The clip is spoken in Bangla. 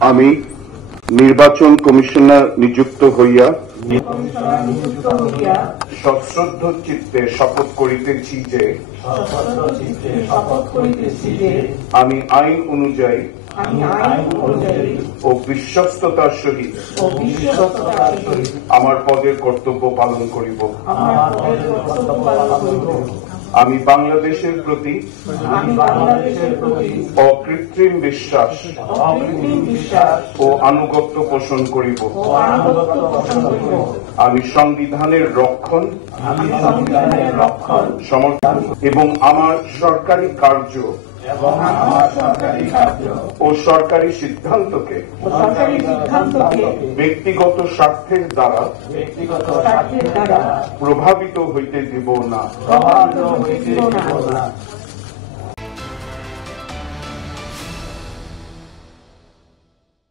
আমি নির্বাচন কমিশনার নিযুক্ত হইয়া সশ্রদ্ধ চিত্তে শপথ করিতেছি যে আমি আইন অনুযায়ী ও বিশ্বস্ততার সহিত আমার পদের কর্তব্য পালন করিব। আমি বাংলাদেশের প্রতি অকৃত্রিম বিশ্বাস ও আনুগত্য পোষণ করিব। আমি সংবিধানের রক্ষণ সমর্থন এবং আমার সরকারি কার্য ও সরকারি সিদ্ধান্তকে ব্যক্তিগত স্বার্থের দ্বারা প্রভাবিত হইতে দিব না।